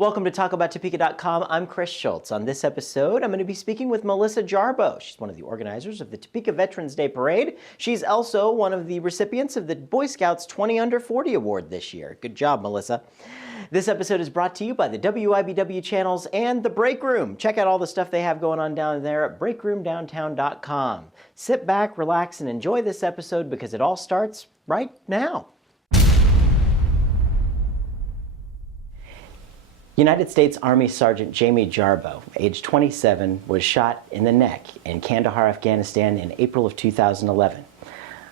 Welcome to TalkAboutTopeka.com. I'm Chris Schultz. On this episode, I'm going to be speaking with Melissa Jarboe. She's one of the organizers of the Topeka Veterans Day Parade. She's also one of the recipients of the Boy Scouts 20 Under 40 Award this year. Good job, Melissa. This episode is brought to you by the WIBW channels and The Break Room. Check out all the stuff they have going on down there at breakroomdowntown.com. Sit back, relax, and enjoy this episode because it all starts right now. United States Army Sgt. Jamie Jarboe, age 27, was shot in the neck in Kandahar, Afghanistan in April of 2011.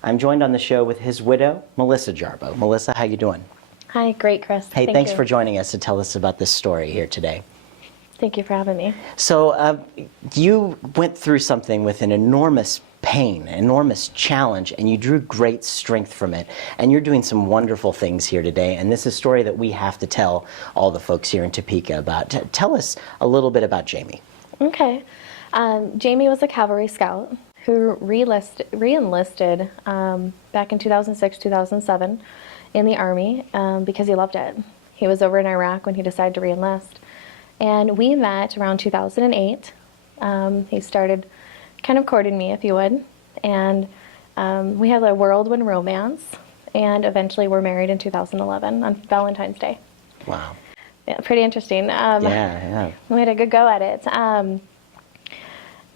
I'm joined on the show with his widow, Melissa Jarboe. Melissa, how you doing? Hi, great, Chris. Hey, thanks for joining us to tell us about this story here today. Thank you for having me. So you went through something with an enormous pain, an enormous challenge, and you drew great strength from it. And you're doing some wonderful things here today. And this is a story that we have to tell all the folks here in Topeka about. Tell us a little bit about Jamie. Okay. Jamie was a cavalry scout who re-enlisted back in 2006, 2007 in the Army because he loved it. He was over in Iraq when he decided to re-enlist. And we met around 2008. He started kind of courting me, if you would. And we had a whirlwind romance. And eventually we're married in 2011 on Valentine's Day. Wow. Yeah, pretty interesting. Yeah. We had a good go at it.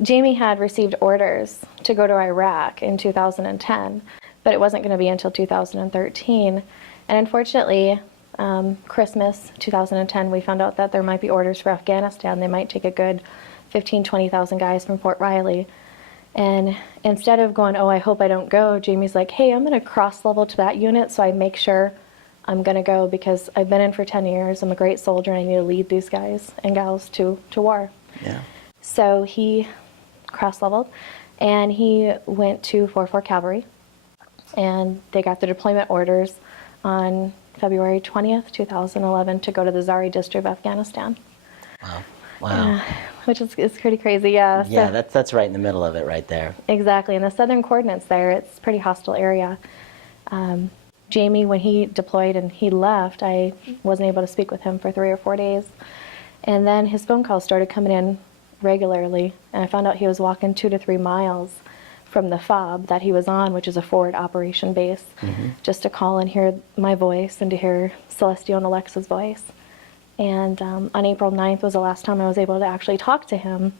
Jamie had received orders to go to Iraq in 2010, but it wasn't going to be until 2013. And unfortunately, Christmas 2010, we found out that there might be orders for Afghanistan. They might take a good 15,000, 20,000 guys from Fort Riley. And instead of going, oh, I hope I don't go, Jamie's like, hey, I'm going to cross-level to that unit so I make sure I'm going to go because I've been in for 10 years. I'm a great soldier and I need to lead these guys and gals to war. Yeah. So he cross-leveled and he went to 4-4 Cavalry and they got the deployment orders on February 20th, 2011 to go to the Zari district of Afghanistan. Wow. Which is pretty crazy, yeah. Yeah, So, that's right in the middle of it right there. exactly, and the southern coordinates there, it's a pretty hostile area. Jamie, when he deployed and he left, I wasn't able to speak with him for 3 or 4 days. And then his phone calls started coming in regularly, and I found out he was walking 2 to 3 miles from the FOB that he was on, which is a forward operation base, just to call and hear my voice and to hear Celestio and Alexa's voice. And on April 9th was the last time I was able to actually talk to him.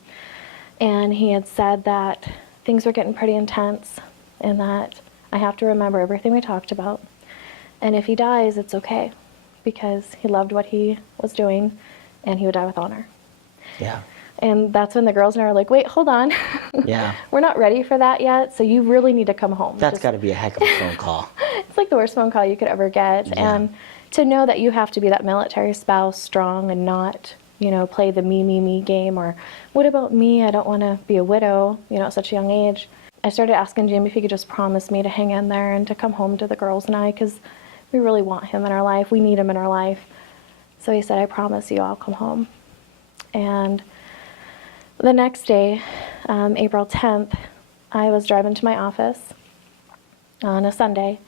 And he had said that things were getting pretty intense and that I have to remember everything we talked about. And if he dies, it's okay because he loved what he was doing and he would die with honor. Yeah. And that's when the girls and I are like, wait, hold on. Yeah. We're not ready for that yet, so you really need to come home. That's got to be a heck of a phone call. It's like the worst phone call you could ever get. Yeah. And to know that you have to be that military spouse, strong, and not, play the me game, or what about me? I don't want to be a widow, at such a young age. I started asking Jamie if he could just promise me to hang in there and to come home to the girls and I, because we really want him in our life. We need him in our life. So he said, I promise you I'll come home. And the next day, April 10th, I was driving to my office on a Sunday,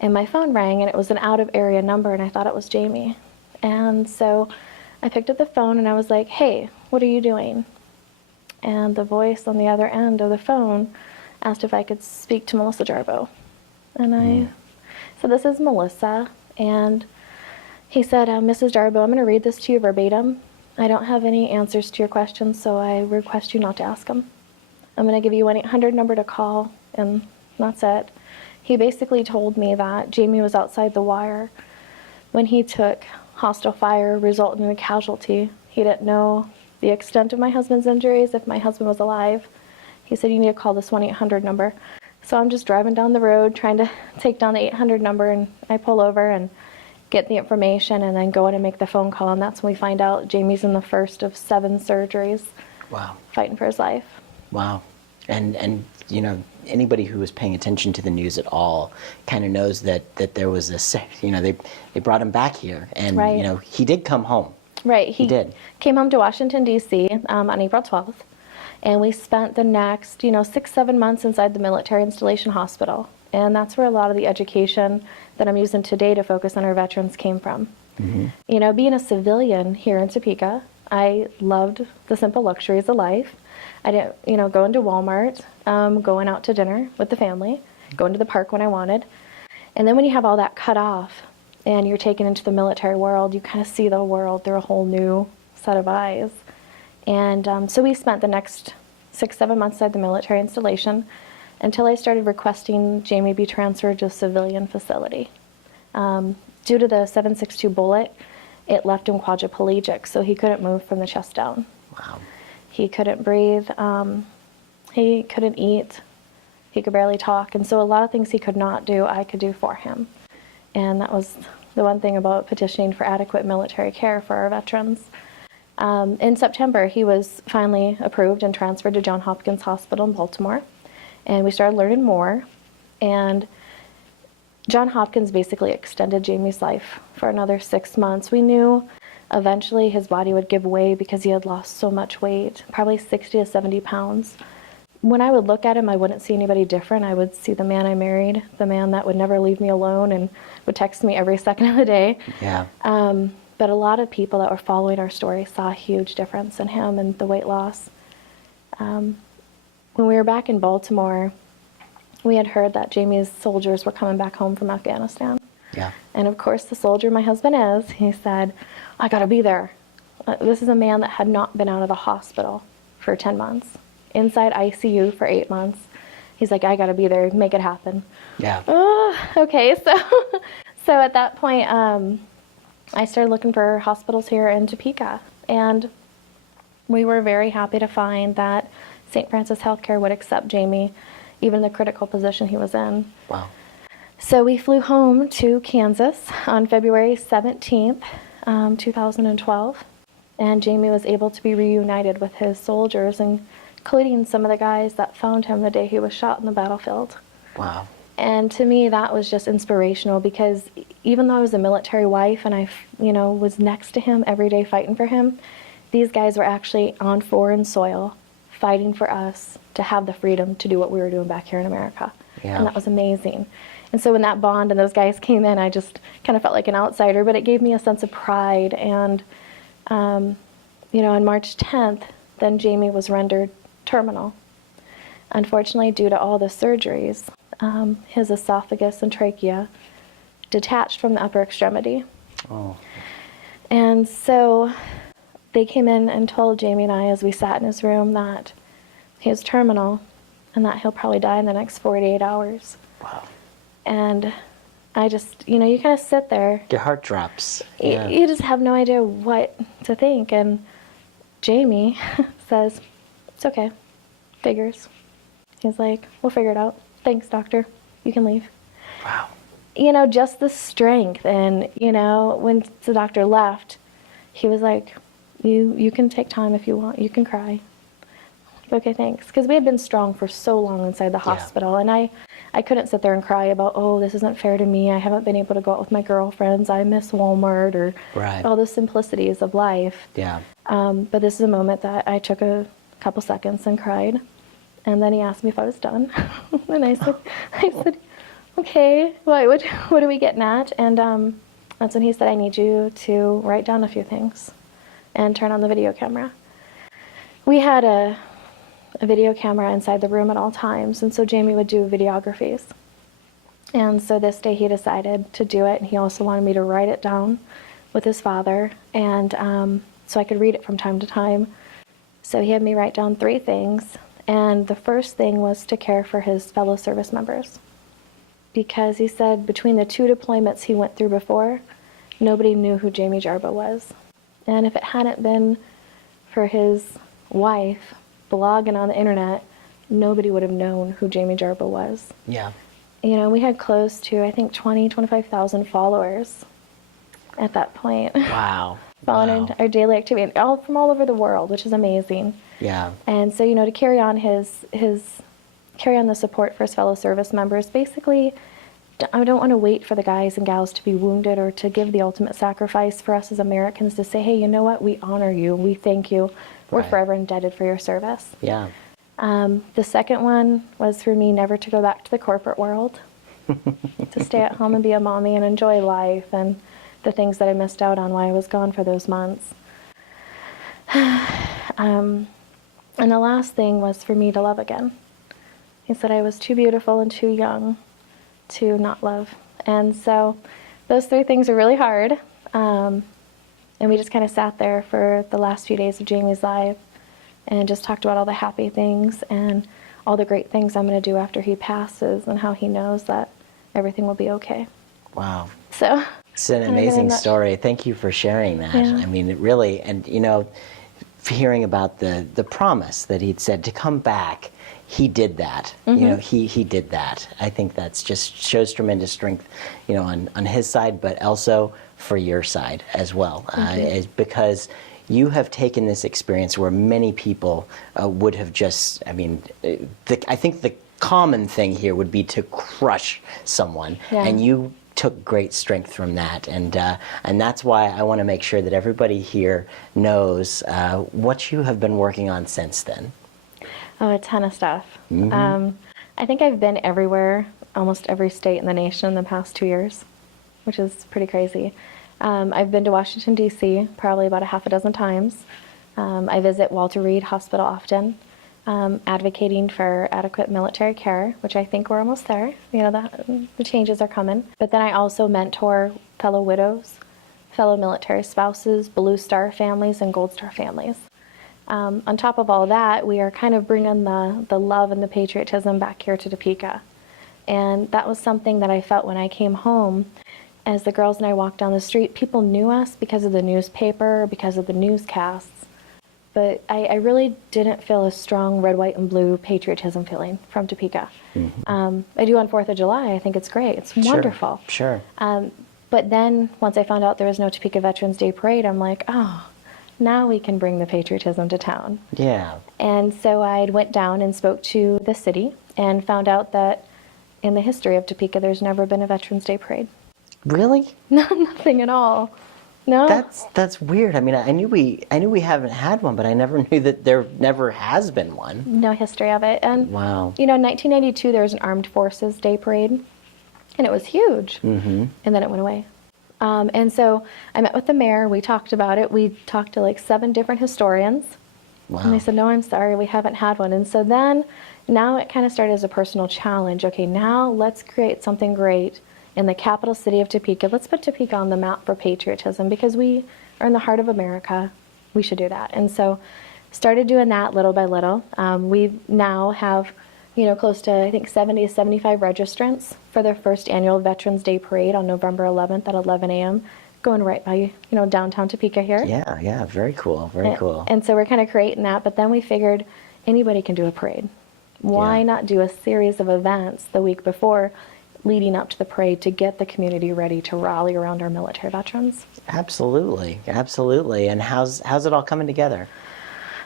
and my phone rang, and it was an out-of-area number, and I thought it was Jamie. And so I picked up the phone, and I was like, hey, what are you doing? And the voice on the other end of the phone asked if I could speak to Melissa Jarboe. And I said, this is Melissa. And he said, Mrs. Jarboe, I'm going to read this to you verbatim. I don't have any answers to your questions, so I request you not to ask them. I'm going to give you an 1-800 number to call, and that's it. He basically told me that Jamie was outside the wire when he took hostile fire, resulting in a casualty. He didn't know the extent of my husband's injuries, if my husband was alive. He said, you need to call this 1-800 number. So I'm just driving down the road trying to take down the 800 number, and I pull over and get the information and then go in and make the phone call, and that's when we find out Jamie's in the first of 7 surgeries. Wow. Fighting for his life. Wow. And anybody who was paying attention to the news at all kind of knows that there was they brought him back here, and right. He did come home. Right. He did. Came home to Washington, D.C. On April 12th, and we spent the next 6-7 months inside the military installation hospital, and that's where a lot of the education that I'm using today to focus on our veterans came from. You know, being a civilian here in Topeka, I loved the simple luxuries of life. I didn't, you know, go into Walmart, going out to dinner with the family, going to the park when I wanted. And then when you have all that cut off and you're taken into the military world, you kind of see the world through a whole new set of eyes. And so we spent the next 6-7 months inside the military installation until I started requesting Jamie be transferred to a civilian facility. Due to the 7.62 bullet, it left him quadriplegic, so he couldn't move from the chest down. Wow. He couldn't breathe, he couldn't eat, he could barely talk, and so a lot of things he could not do, I could do for him. And that was the one thing about petitioning for adequate military care for our veterans. In September, he was finally approved and transferred to Johns Hopkins Hospital in Baltimore, and we started learning more, and Johns Hopkins basically extended Jamie's life for another 6 months. We knew eventually his body would give way because he had lost so much weight, probably 60 to 70 pounds. When I would look at him, I wouldn't see anybody different. I would see the man I married, the man that would never leave me alone and would text me every second of the day. Yeah. But a lot of people that were following our story saw a huge difference in him and the weight loss. When we were back in Baltimore, we had heard that Jamie's soldiers were coming back home from Afghanistan. Yeah. And of course, the soldier my husband is, he said, I gotta be there. This is a man that had not been out of the hospital for 10 months, inside ICU for 8 months. He's like, I gotta be there, make it happen. Yeah. Okay, so at that point, I started looking for hospitals here in Topeka, and we were very happy to find that St. Francis Healthcare would accept Jamie, even the critical position he was in. Wow. So we flew home to Kansas on February 17th, 2012, and Jamie was able to be reunited with his soldiers, including some of the guys that found him the day he was shot in the battlefield. Wow. And to me, that was just inspirational, because even though I was a military wife and I, was next to him every day fighting for him, these guys were actually on foreign soil fighting for us to have the freedom to do what we were doing back here in America. Yeah. And that was amazing. And so when that bond and those guys came in, I just kind of felt like an outsider, but it gave me a sense of pride. And, on March 10th, then Jamie was rendered terminal. Unfortunately, due to all the surgeries, his esophagus and trachea detached from the upper extremity. Oh. And so they came in and told Jamie and I, as we sat in his room, that he was terminal and that he'll probably die in the next 48 hours. Wow. And I just, you kind of sit there. Your heart drops. Yeah. You just have no idea what to think. And Jamie says, it's okay. Figures. He's like, we'll figure it out. Thanks, doctor. You can leave. Wow. Just the strength. And, when the doctor left, he was like, you can take time if you want. You can cry. Okay, thanks. Because we had been strong for so long inside the hospital. And I couldn't sit there and cry about, oh, this isn't fair to me. I haven't been able to go out with my girlfriends. I miss Walmart, or all the simplicities of life. Yeah. But this is a moment that I took a couple seconds and cried. And then he asked me if I was done. And I said, okay, what are we getting at? And that's when he said, I need you to write down a few things and turn on the video camera. We had a video camera inside the room at all times, and so Jamie would do videographies. And so this day he decided to do it, and he also wanted me to write it down with his father, and so I could read it from time to time. So he had me write down 3 things, and the first thing was to care for his fellow service members. Because he said between the 2 deployments he went through before, nobody knew who Jamie Jarboe was. And if it hadn't been for his wife blogging on the internet, nobody would have known who Jamie Jarboe was. Yeah. We had close to, I think, 25,000 followers at that point. Wow. Following our daily activity, all from all over the world, which is amazing. Yeah. And so, to carry on carry on the support for his fellow service members, basically, I don't want to wait for the guys and gals to be wounded or to give the ultimate sacrifice for us as Americans to say, hey, you know what? We honor you. We thank you. We're forever indebted for your service. Yeah. The second one was for me never to go back to the corporate world, to stay at home and be a mommy and enjoy life and the things that I missed out on while I was gone for those months. And the last thing was for me to love again. He said I was too beautiful and too young to not love. And so those three things are really hard. And we just kind of sat there for the last few days of Jamie's life and just talked about all the happy things and all the great things I'm going to do after he passes and how he knows that everything will be okay. Wow. So it's an amazing story. Thank you for sharing that. Yeah. I mean, it really, and you know, hearing about the promise that he'd said to come back, he did that. You know, he did that. I think that's just shows tremendous strength, you know, on his side, but also for your side as well, is because you have taken this experience where many people would have just, I mean, I think the common thing here would be to crush someone, and you took great strength from that, and that's why I want to make sure that everybody here knows what you have been working on since then. Oh, a ton of stuff. I think I've been everywhere, almost every state in the nation in the past 2 years, which is pretty crazy. I've been to Washington, D.C. probably about a half a dozen times. I visit Walter Reed Hospital often, advocating for adequate military care, which I think we're almost there. You know, the changes are coming. But then I also mentor fellow widows, fellow military spouses, Blue Star families, and Gold Star families. On top of all that, we are kind of bringing the love and the patriotism back here to Topeka. And that was something that I felt when I came home. As the girls and I walked down the street, people knew us because of the newspaper, because of the newscasts. But I really didn't feel a strong red, white, and blue patriotism feeling from Topeka. I do on 4th of July. I think it's great. It's wonderful. Sure. But then once I found out there was no Topeka Veterans Day Parade, I'm like, oh, now we can bring the patriotism to town. Yeah. And so I went down and spoke to the city and found out that in the history of Topeka, there's never been a Veterans Day Parade. Really? No, nothing at all. No. That's weird. I mean, I knew we haven't had one, but I never knew that there never has been one. No history of it. And wow. You know, in 1992 there was an Armed Forces Day Parade, and it was huge. And then it went away. And so I met with the mayor. We talked about it. We talked to like 7 different historians. Wow. And they said, no, I'm sorry, we haven't had one. And so then, now it kind of started as a personal challenge. Okay, now let's create something great in the capital city of Topeka. Let's put Topeka on the map for patriotism because we are in the heart of America. We should do that. And so started doing that little by little. We now have, you know, close to, I think, 70 to 75 registrants for their first annual Veterans Day Parade on November 11th at 11 a.m., going right by, you know, downtown Topeka here. Yeah, very cool, very cool. And so we're kind of creating that, but then we figured anybody can do a parade. Why not do a series of events the week before leading up to the parade to get the community ready to rally around our military veterans? Absolutely. And how's it all coming together?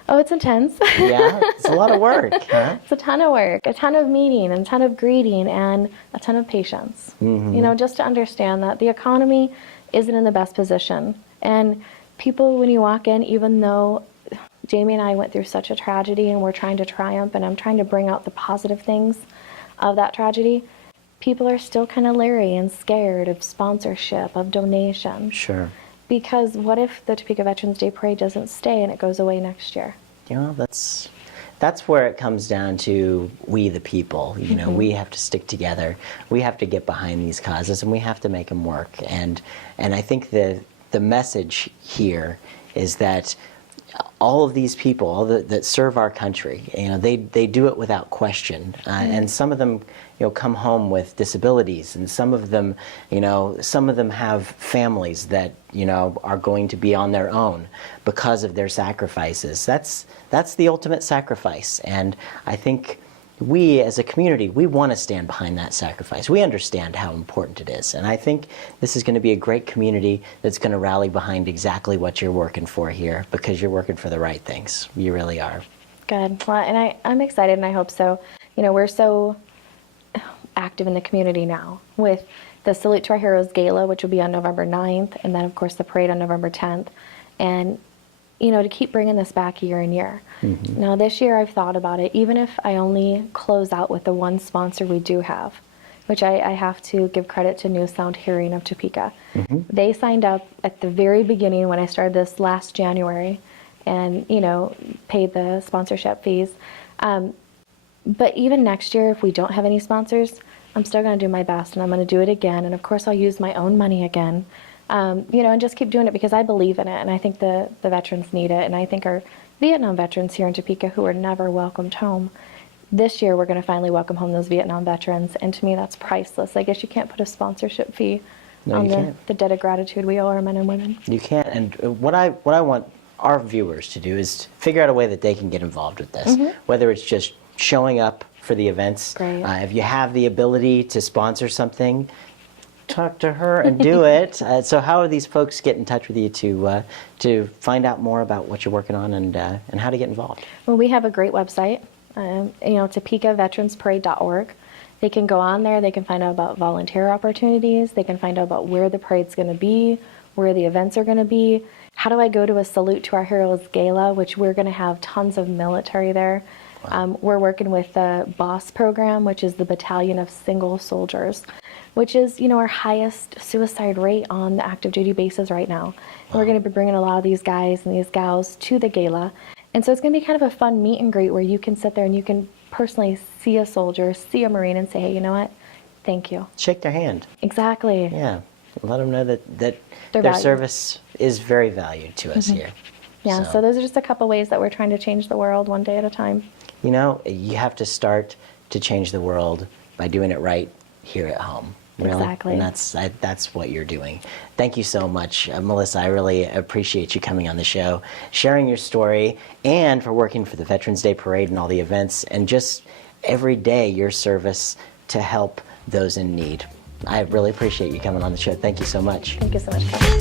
Oh, it's intense. Yeah, it's a lot of work, huh? It's a ton of work, a ton of meeting, and a ton of greeting, and a ton of patience. You know, just to understand that the economy isn't in the best position. And people, when you walk in, even though Jamie and I went through such a tragedy and we're trying to triumph, and I'm trying to bring out the positive things of that tragedy, people are still kind of leery and scared of sponsorship, of donation. Sure. Because what if the Topeka Veterans Day Parade doesn't stay and it goes away next year? You know, that's where it comes down to we the people. You know, we have to stick together. We have to get behind these causes, and we have to make them work. And I think the message here is that all of these people, all that serve our country, you know, they do it without question. And some of them, you know, come home with disabilities, and some of them, you know, have families that, you know, are going to be on their own because of their sacrifices. That's the ultimate sacrifice. And I think we as a community, we want to stand behind that sacrifice. We understand how important it is. And I think this is going to be a great community that's going to rally behind exactly what you're working for here, because you're working for the right things. You really are. Good. Well, and I'm excited, and I hope so. You know, we're so active in the community now with the Salute to Our Heroes Gala, which will be on November 9th, and then, of course, the parade on November 10th. And you know, to keep bringing this back year and year. Now this year I've thought about it, even if I only close out with the one sponsor we do have, which I have to give credit to New Sound Hearing of Topeka. They signed up at the very beginning when I started this last January and, paid the sponsorship fees. But even next year, if we don't have any sponsors, I'm still going to do my best, and I'm going to do it again. And of course, I'll use my own money again, and just keep doing it because I believe in it, and I think the veterans need it. And I think our Vietnam veterans here in Topeka who were never welcomed home, this year we're going to finally welcome home those Vietnam veterans. And to me, that's priceless. I guess you can't put a sponsorship fee on the debt of gratitude we owe our men and women. You can't. And what I want our viewers to do is figure out a way that they can get involved with this, whether it's just showing up for the events. Great. If you have the ability to sponsor something, talk to her and do it. So how do these folks get in touch with you to find out more about what you're working on and how to get involved? Well, we have a great website, TopekaVeteransParade.org. They can go on there, they can find out about volunteer opportunities, they can find out about where the parade's going to be, where the events are going to be. How do I go to a Salute to Our Heroes Gala, which we're going to have tons of military there. Wow. We're working with the BOSS program, which is the Battalion of Single Soldiers, which is, our highest suicide rate on the active duty bases right now. Wow. And we're going to be bringing a lot of these guys and these gals to the gala. And so it's going to be kind of a fun meet and greet where you can sit there and you can personally see a soldier, see a Marine, and say, hey, you know what? Thank you. Shake their hand. Exactly. Yeah. Let them know that their service is very valued to us here. Yeah, so those are just a couple ways that we're trying to change the world one day at a time. You have to start to change the world by doing it right here at home. Really? Exactly. And that's what you're doing. Thank you so much, Melissa. I really appreciate you coming on the show, sharing your story, and for working for the Veterans Day Parade and all the events, and just every day your service to help those in need. I really appreciate you coming on the show. Thank you so much. Thank you so much, Kevin.